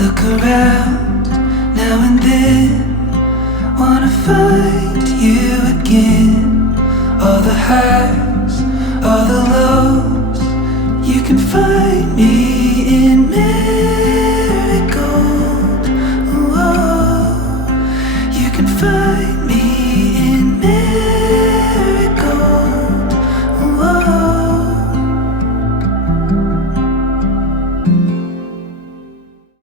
Look around now and then, wanna find you again. All the highs, all the lows, you can find me in me.